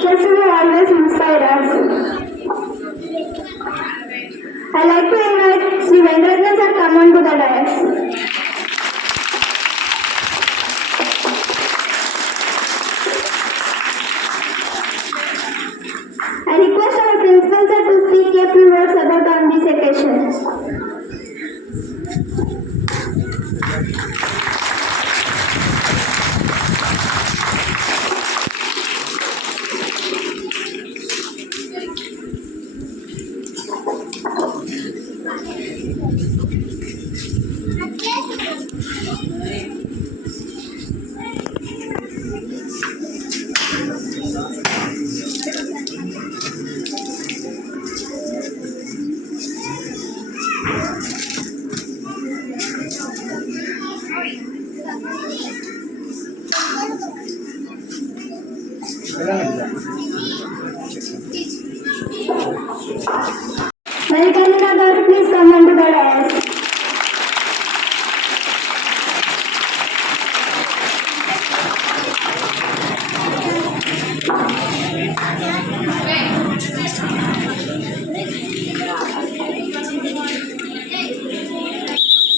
teachers who always inspire us. I like to invite Sri Venkaratna sir come on to the dais. I request our principal sir to speak a few words about on this occasion. Mallikarjuna garu, please come on to the dais.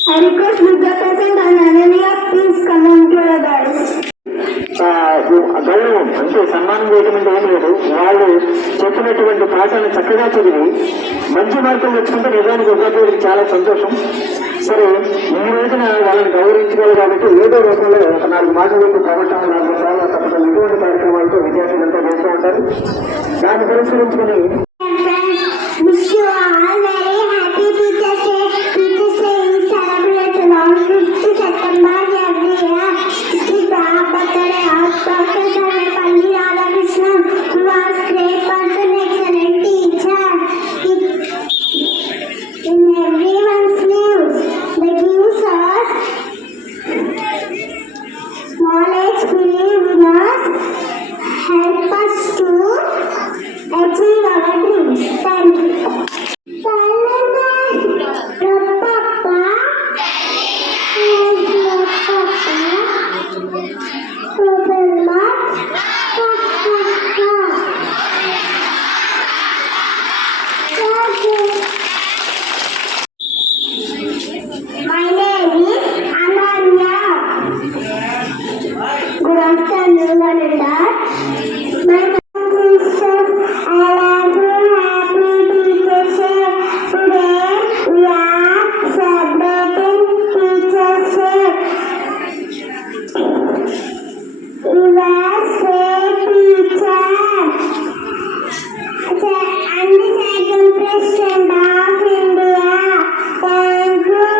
I request Vidya Present and Ananya, please come on to the dais. గౌరవం అంటే సన్మానం చేయటం అంటే ఏం లేదు. వాళ్ళు చెప్పినటువంటి పాఠాలను చక్కగా చదివి మంచి మార్కులు తెచ్చుకుంటే నిజానికి ఉపాధ్యాయుడికి చాలా సంతోషం. సరే, ఈ రోజున వాళ్ళని గౌరవించుకోవాలి కాబట్టి ఏదో రూపంలో ఒక 4 మాటలు ప్రవచనం 4 సార్లు తప్పడం ఇటువంటి కార్యక్రమాలతో విద్యార్థులంతా చేస్తూ ఉంటారు. దాన్ని పురస్కరించుకుని help us to achieve our dreams. Thank you. My name is Ananya. Good afternoon, Ananda. My sisters, I am happy Teachers Day. Today we are celebrating Teachers Day. We were great teachers and the second president of India. Thank you.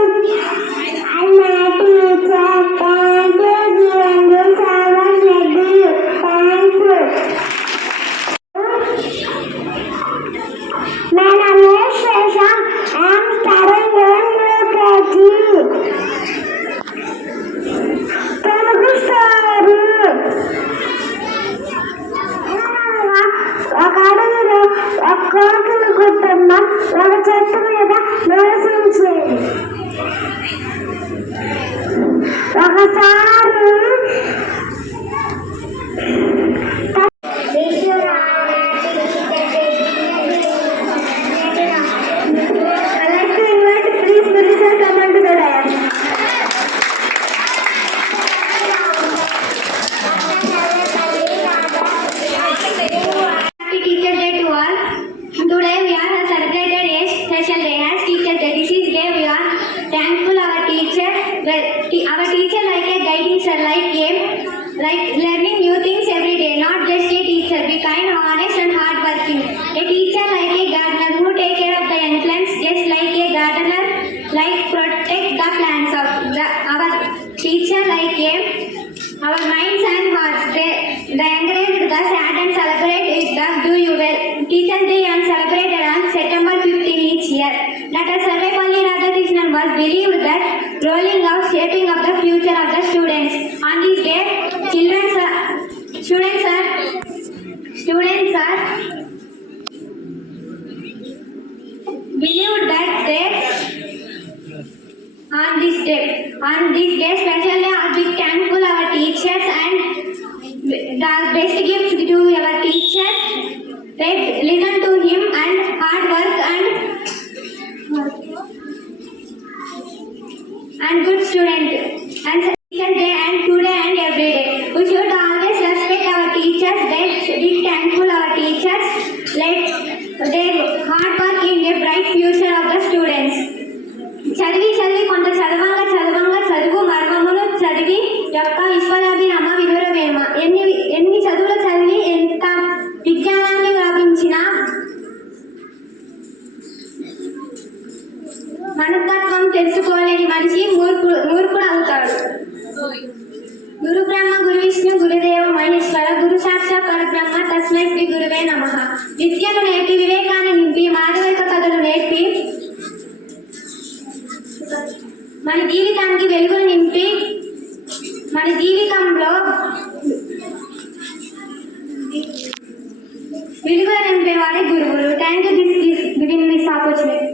And my teacher, thank you, Jivendu Savan Reddy. Thank you. My name is Shesha. I am studying in UKG. Telugu story. ఒక అడవిలో ఒక కోకిల గుట్టమ్మ ఒక చెట్టు మీద నివసించేది. ఒకసారి Today we are celebrated a special day as Teacher Day. This is day we are thankful our teacher. Our teacher like a guiding sir, like learning new things every day. Not just a teacher, be kind, honest and hardworking. A teacher like a gardener who take care of the young plants, just like a gardener like protect the plants of our teacher like our minds and hearts. They encourage the sad and celebrate it the do you well. Teachers Day is celebrated on September 15 each year. Dr. Sarvepalli Radhakrishnan was believed that rolling out shaping of the future of the students. On this day, students are believed that they on this day especially are be thankful our teachers and the best gift to our teachers Let's listen to him and hard work and good student. And teacher day and today and every day. We should always respect our teachers. Let's be thankful our teachers. Let their hard work in a bright future of the students. చదివి చదివి కొంత చదవంగా చదవంగా చదువు మర్మమును చదివి యొక్క విశ్వదాభిరామ విదురవేమ ఎన్ని చదువులు చదివి ఎంత విజ్ఞానాన్ని వ్యాపించిన మనస్తత్వం తెలుసుకోలేని మనిషి మూర్ఖుడు అవుతాడు. గురు బ్రహ్మ గురు విష్ణు గురుదేవ మహేశ్వర గురు సాక్షాత్ పరబ్రహ్మ తస్మై శ్రీ గురువే నమః. విద్యను నేర్పి వివేకాన్ని నింపి మాధవిక కథలు నేర్పి మన జీవితానికి వెలుగును నింపి మన జీవితంలో వెలుగును నింపేవాడే గురువులు. Thank you giving this opportunity.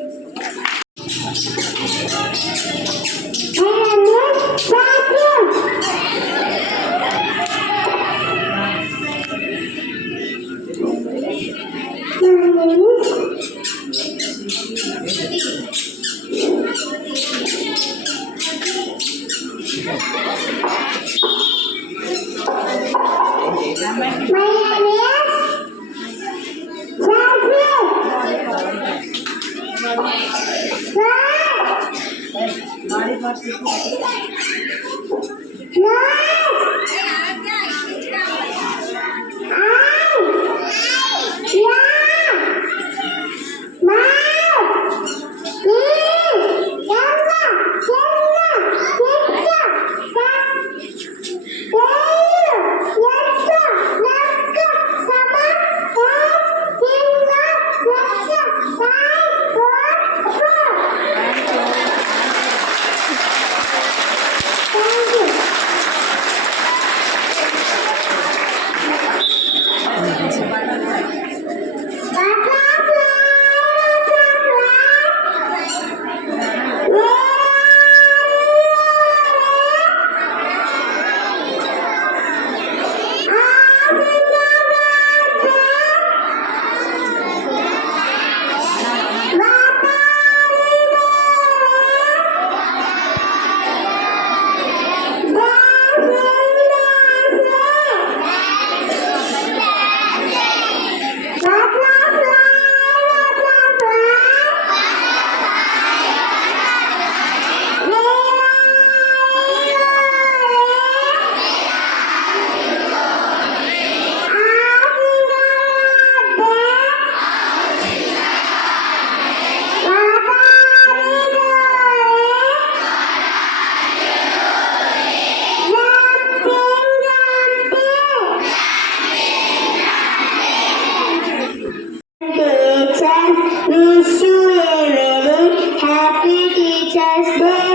Wish you a very happy Teachers Day.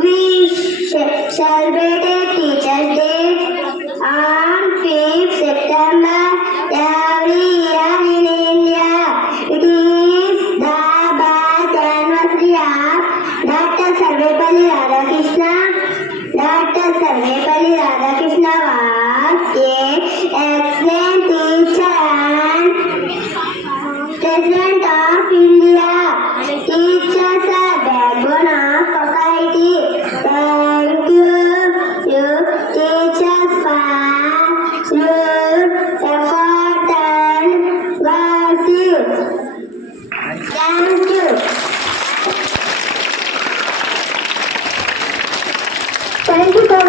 We celebrate Teachers Day on 5th September every year in India. It is the birth anniversary of Dr. Sarvepalli Radhakrishna. Dr. Sarvepalli Radhakrishna was an excellent teacher and President of India. Teachers are backbone of society. Thank you teachers for your effort and worship. Thank you. Thank you for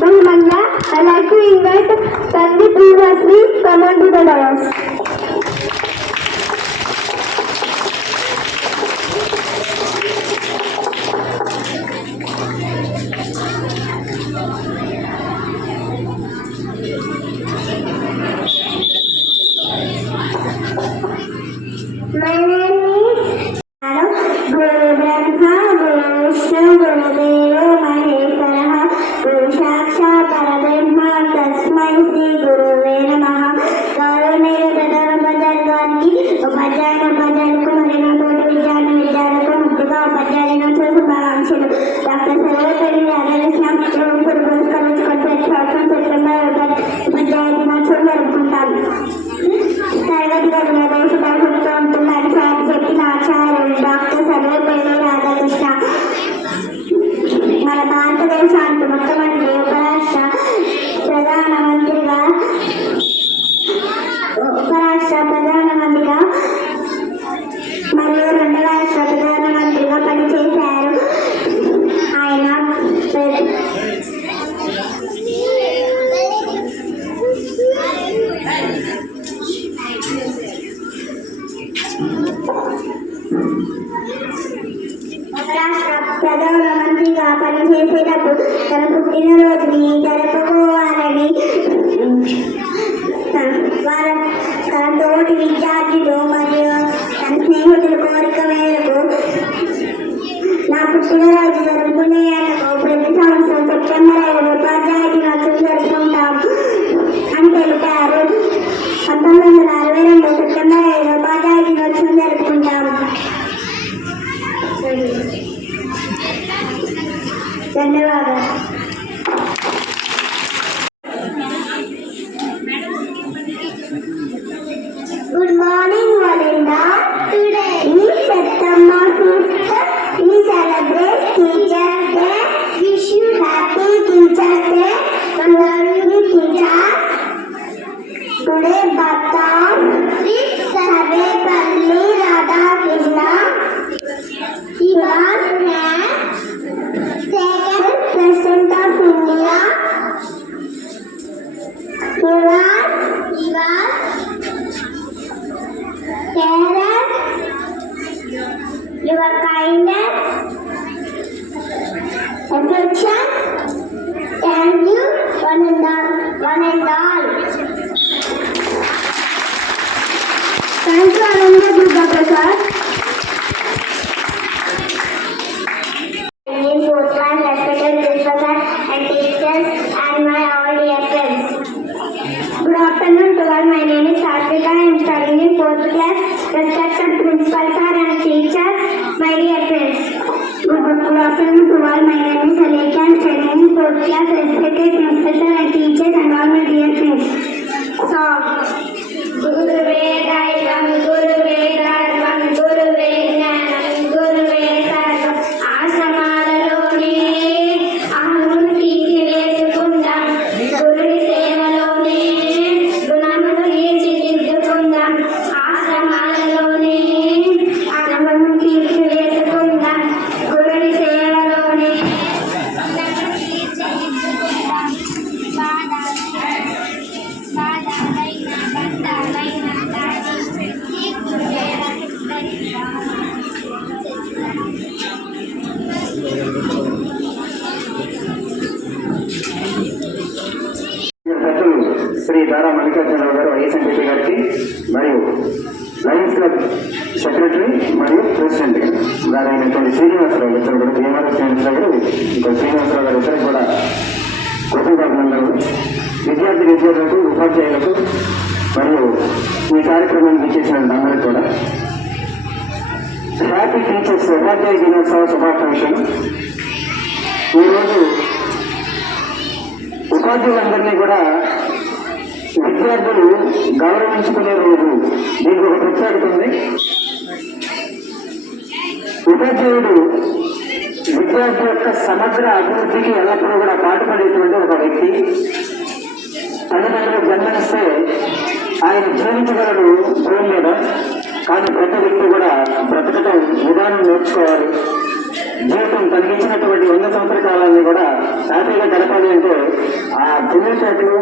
Mahimanda. I like to invite Tanvi Previously come on to the dais. My name is Guru Brahma, Guru Vishnu, Guru Deva Maheshwara, Guru Sakshat Parabrahma, Tasmai Shri Guruve Namaha. Gauru mere pradhana upadhyayalaki, upadhyayanaku marinatoti vidyanaku mudduga upadhyayanaku శుభాకాంక్షలు. డాక్టర్ సర్వపల్లి రాధాకృష్ణ పురస్కరించుకుంటే సంవత్సరం సెప్టెంబర్ ఉపాధ్యాయ దినోత్సవం జరుపుకుంటారు. తరగతిలో దేశభక్తితో ఉంటుందని సార్ చెప్పిన ఆచార్యులు డాక్టర్ సర్వేపల్లి రాధాకృష్ణ. మన భారతదేశానికి మొట్టమొదటి ఉపరాష్ట్ర ప్రధానమంత్రిగా మరియు రెండవ రాష్ట్ర ప్రధానమంత్రిగా పనిచేశారు. ఆయన ప్రధానమంత్రిగా పనిచేసేటప్పుడు తన పుట్టినరోజుని జరుపుకోవాలని తన తోటి విద్యార్థులు మరియు తన స్నేహితుల కోరిక మేరకు నా పుట్టినరోజు జరుపుకునేందుకు ప్రతి సంవత్సరం సెప్టెంబర్ 5 ఉపాధ్యాయ దినోత్సవం జరుపుకుంటాం అని తెలిపారు. 1962 సెప్టెంబర్ 5 ఉపాధ్యాయ దినోత్సవం జరుపుకుంటాం. ధన్యవాదాలు. Good morning, Valinda. Today is September 5th. We celebrate Teachers Day. Wish you happy Teachers Day. Lovely teachers. Today, birthday Sarvepalli Radhakrishna. He was second President of India. He was carer, your kindness, affection. Thank you, one and all. Thank you, Ananda Durga Prasad. Fourth class, respected principal and teachers and my all dear friends. Good afternoon to all. My name is Sarvika. I am studying in 4th class. Respected principal sir and teachers, my dear friends. Good afternoon to all. My name is Aleka. I am studying in 4th class. Respected principal sir and teachers and all my dear friends. So, Guruve Daivam, Guruve Dharvam, Guruve Jnanam, Guruve Sarvam. ఆశ్రమాలలోనే అహమును తీసివేసుకుందాం. గురుడి సేవలోనే గుణమును తీర్చిదిద్దుకుందాం. ఆశ్రమాలలోనే అహమును తీసివేసుకుందాం. గురుడి సేవలోనే పెద్దలు శ్రీ దారా మల్లికార్జునరావు గారు ఐఎస్ఎంపీ గారికి మరియు లయన్స్ క్లబ్ సెక్రటరీ మరియు ప్రెసిడెంట్ గారైనటువంటి శ్రీనివాసరావు ఇద్దరు కూడా భీమవరం శ్రీనివాసరావు గారు ఇంకా శ్రీనివాసరావు గారు ఇద్దరు కూడా కృతజ్ఞతలు. విద్యార్థులకు ఉపాధ్యాయులకు మరియు ఈ కార్యక్రమానికి చేసిన అందరికీ కూడా హ్యాపీ టీచర్స్ ఉపాధ్యాయ దినోత్సవ శుభాకాంక్షలు. ఈరోజు ఉపాధ్యాయులందరినీ కూడా విద్యార్థులు గౌరవించుకునే రోజు. దీనికి ఒక ప్రత్యేకత ఉంది. ఉపాధ్యాయుడు విద్యార్థి యొక్క సమగ్ర అభివృద్ధికి ఎల్లప్పుడూ కూడా పాటుపడేటువంటి ఒక వ్యక్తి. తల్లిదండ్రులు జన్మనిస్తే ఆయన జీవించగలడు భూమి మీద, కానీ ప్రతి వ్యక్తి కూడా బ్రతకటం విధానం నేర్చుకోవాలి. జీవితం కలిగించినటువంటి 100 సంవత్సర కాలాన్ని కూడా హ్యాపీగా గడపాలి అంటే ఆ తెలివితేటలు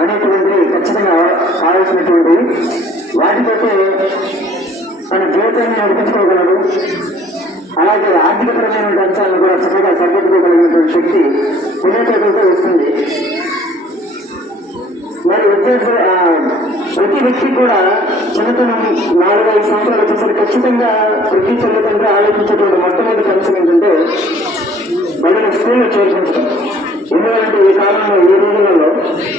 అనేటువంటివి ఖచ్చితంగా కావాల్సినటువంటివి. వాటితోటే తన జీవితాన్ని నడిపించుకోగలడు. అలాగే ఆర్థికపరమైనటువంటి అంశాలను కూడా చక్కగా సరిపెట్టుకోగలిగినటువంటి శక్తి తెలివితేటలతో వస్తుంది. మరి విద్యార్థులు ప్రతి వ్యక్తి కూడా చిన్నతనం 4-5 సంవత్సరాలు వచ్చేసరికి ఖచ్చితంగా ప్రతి తల్లిదండ్రులు ఆలోచించేటువంటి మొట్టమొదటి అంశం ఏంటంటే బడిన స్కూల్లో చేర్పించడం. ఎందుకంటే ఈ కాలంలో ఈ రోజులలో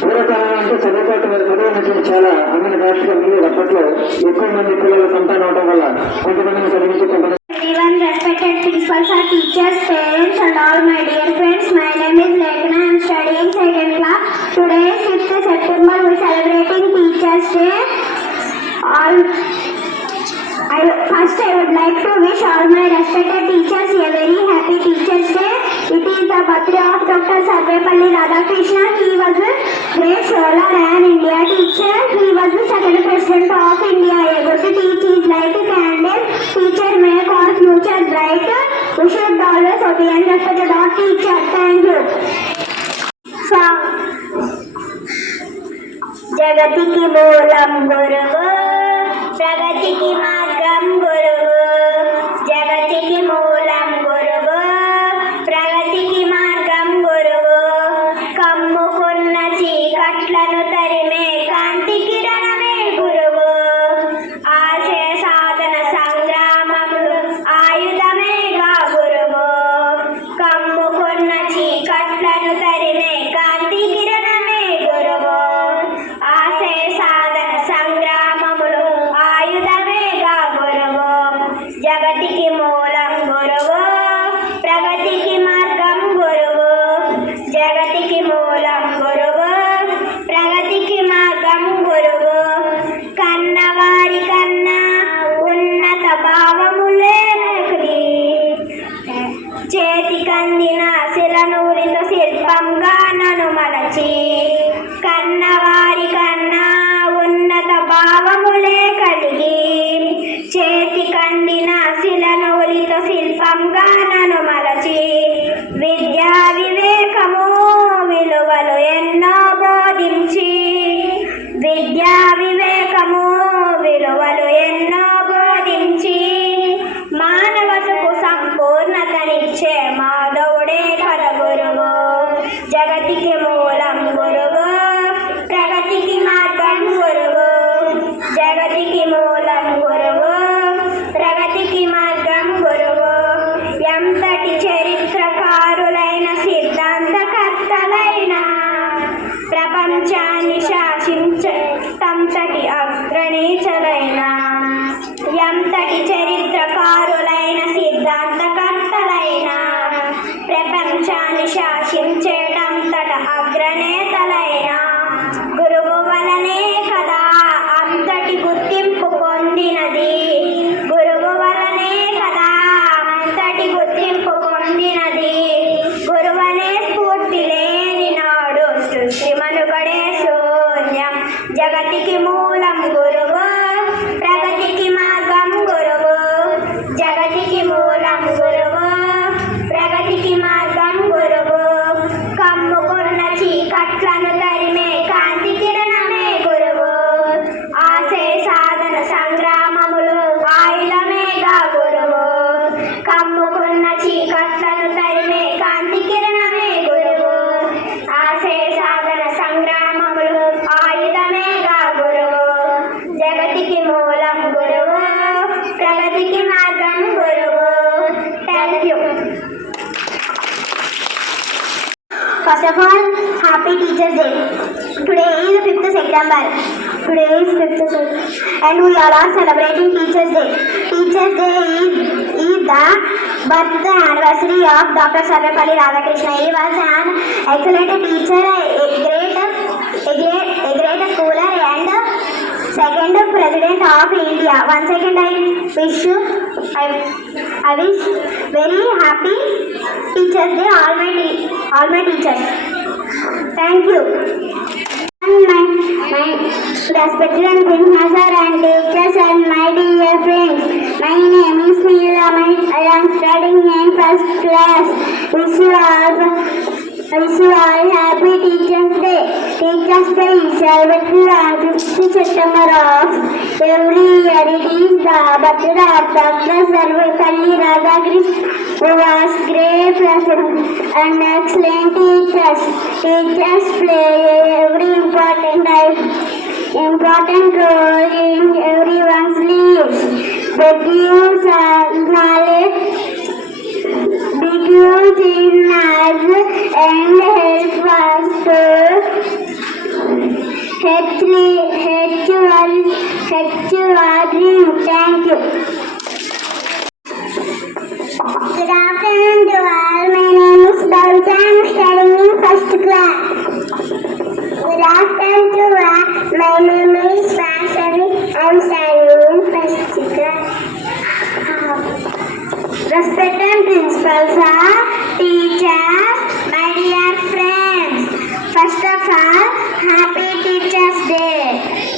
పూర్వకాలంలో అంటే చదువుకోవటం మీద చదివినటువంటి చాలా అంగన రాష్ట్రాల మీద అప్పట్లో ఎక్కువ మంది పిల్లల సంతానం అవడం వల్ల కొంతమందిని చదివించి కొంతమంది. Everyone, respected principals, our teachers, parents and all my dear friends, my name is Lekna. I am studying 2nd class. Today is 5th September. We are celebrating Teachers Day. First, I would like to wish all my respected teachers a very happy Teachers' Day. It is the birthday of Dr. Sarvepalli Radhakrishnan. He was a great solar and India teacher. He was the second president of India. Able to teach is like a candle. Teacher make our future bright. We should always obey and respect our teacher. Thank you. Song. జగతికి మూలం గురువు, ప్రగతికి మార్గం గురువు. జగతికి మూలం గురువు, ప్రగతికి మార్గం గురువు. కమ్ముకున్న చీకట్లను తరిమే కాంతి కిరణమే గురువు. ఆశయ సాధన సంగ్రామములు ఆయుధమేగా గురువు. కమ్ముకున్న చీకట్లను తరిమే కాంతి కిరణమే గురువు. ఆశయ సాధన సంగ్రామములు ఆయుధమేగా గురువు. జగతికి మూలం గురువు, ప్రగతికి మార్గం గురువు. జగతికి మూలం గురువు, ప్రగతికి మార్గం గురువు. కన్నవారి కన్నా ఉన్నత భావములేనకుడి. చేతికందిన శిలనూరిత శిల్పంగా నను మలచి. కన్నవారి కన్నా ఉన్నత భావములే కలిగి. చేతికందిన శిలనూరిత శిల్పంగా నను మలచి. విద్యా వివేకము విలువలు ఎన్నో బోధించి. విద్యా వివేకము విలువలు ఎన్నో బోధించి. మానవతకు సంపూర్ణతనిచ్చే మాధవుడే కదా గురువు. జగతికి మూలం గురువు, ప్రగతికి మార్గం గురువు. జగతికి మూలం గురువు, ప్రగతికి మార్గం గురువు. ఎంతటి చరిత్రకారులైన సిద్ధాంతకర్తలైన ప్రపంచాన్ని శాసించటంతటి అగ్రణీచలైన. ఎంతటి చరిత్రకారులైన సిద్ధాంతకర్తలైన ప్రపంచాన్ని శాసించేటంతట అగ్రనేతలైన గురువు వలనే కదా అంతటి గుర్తింపు పొందినది. గురువు వలనే కదా అంతటి గుర్తింపు పొందినది. గురువనే స్ఫూర్తి లేని నాడు సృష్టి మనుగడే శూన్యం. జగతికి మూలం గురువు, ప్రగతికి మార్గం గురువు. జగతికి మూలం గురువు, ప్రగతికి మార్గం గురువు. కమ్ముకున్న చీకట్లను తరిమే కాంతి కిరణమే గురువు. ఆశయ సాధన సంగ్రామములు ఆయుధమేగా గురువు. కమ్ముకున్న చీకట్లను తరిమే కాంతి కిరణమే గురువు. ఆశయ సాధన సంగ్రామములు ఆయుధమేగా గురువు. జగతికి మూలం గురువు, ప్రగతికి మార్గం గురువు. Thank you. First of all, happy Teachers' Day. Today is 5th September. And we all are celebrating Teachers' Day. Teachers' Day is the birth anniversary of Dr. Sarvepalli Radhakrishnan. He was an excellent teacher, a great schooler and second president of India. Once again, I wish very happy Teachers' Day all my teachers. Thank you. My respected and master and teachers and my dear friends, my name is Neela. I am studying in first class. Wish you all happy Teachers' Day. Teachers' Day is celebrated on 5th September of every year. It is the birthday of Dr. Sarvepalli Radhakrishnan, who was great president and excellent teachers. Teachers play every important role in everyone's lives. They give knowledge, begins in us and help us to achieve our dream. Thank you. Good afternoon to all. My name is Bhavita. I am studying in first class. Good afternoon to all. My name is Vasavi. I am studying Principal sir, teachers, my dear friends. First of all, Happy Teachers Day.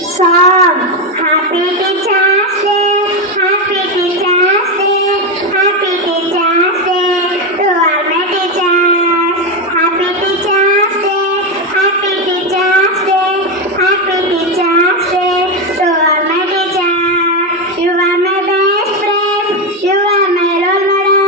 Song. Happy Teachers Day. Happy Teachers Day. Happy Teachers Day to all my teachers. Happy Teachers Day. Happy Teachers Day. Happy Teachers Day to all my teachers. You are my best friend. You are my role model.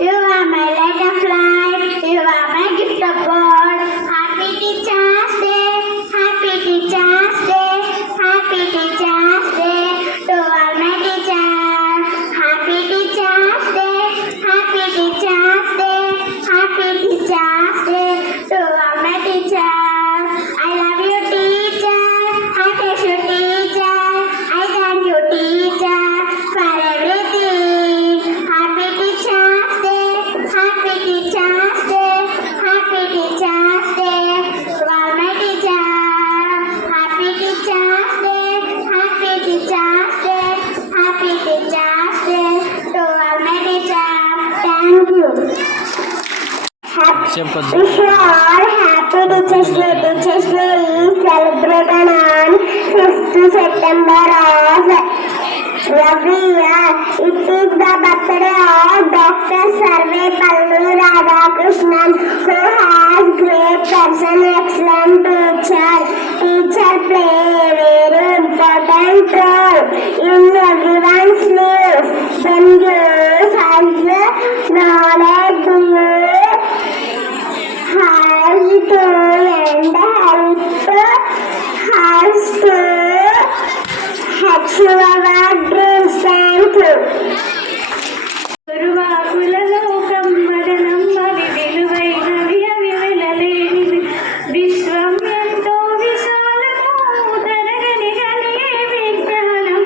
You are my light of life. You are my gift of God. Happy Teachers Day. Happy Teachers Day. Happy Teachers Day to all my teachers. Happy Teachers Day. Happy Teachers Day. Happy Teachers Day to all my teachers. I love you, teacher. I bless you, teacher. I thank you, teacher, for everything. Happy Teachers Day. Happy Teachers Day. Happy Teachers Day to all my teachers. Happy Teachers Day. Happy Teachers Day. Happy Teachers Day to all my teachers. Thank you. Wish you all Happy Teachers Day. Teachers Day is celebrated on 5th September of every year. It is the birthday of Dr. Sarvepalli Radhakrishnan, who has great person, excellent teacher. Teacher play a very important role in everyone's life. When you have knowledge, you has to and help has to achieve our dreams. Thank you. గురువాకులలో కమ్మదనమ్మవి విలువైనవి అవి వెలలేనివి విశ్వం ఎంతో విశాలము తరగని గలిగే విజ్ఞానం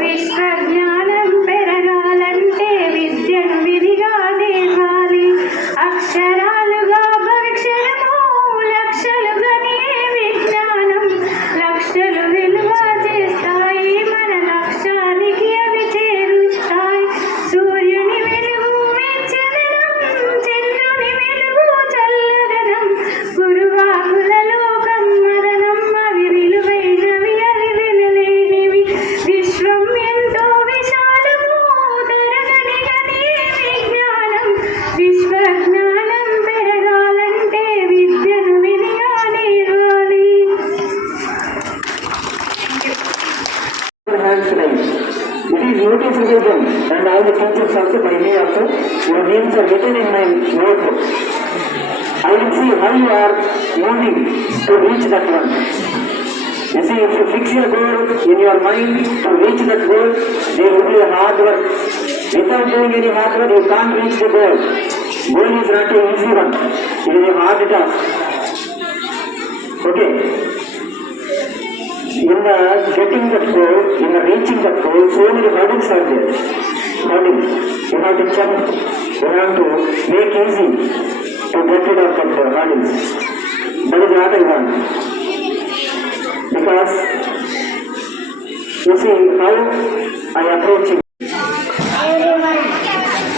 విశ్వజ్ఞానం పెరగాలంటే విద్యను విధిగా నేర్వాలి అక్షరాలుగా భవిష్యము లక్షలు గనియే విజ్ఞానం లక్షలు విలువ చేస్తాయి మన లక్ష్యానికి అవి చేరుస్తాయి సూర్యుని వెలుగు వెచ్చదనం చంద్రుని వెలుగు చల్లదనం గురువాకులలో కమ్మదనం అవి విలువైనవి అవి వెలలేనివి విశ్వం ఎంతో విశాలము తరగని గనియే విజ్ఞానం విశ్వజ్ఞానం పెరగాలంటే విద్యను విధిగా నేర్వాలి. hands raised. It is notification and all the teachers also by me also. Your names are written in my notebook. I will see how you are moving to reach that one. You see, if you fix your goal in your mind to reach that goal, there will be a hard work. Without doing any hard work, you can't reach the goal. Goal is not an easy one. It is a hard task. Okay. In the getting that goal, in the reaching that goal, so many hurdles are there. Hurdles. You have to jump. You have to make easy to get rid of that hurdles. That is what I want. Because you see how I approach it. Everyone,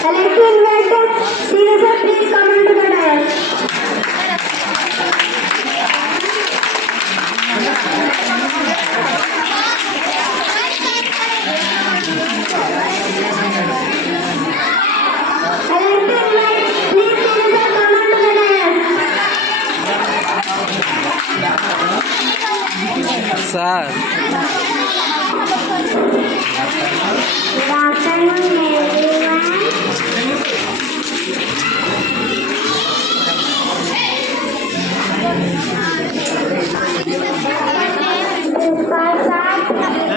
I'd like to invite the senior sir, please come into the dais. Sir. Good afternoon, everyone. Principal sir,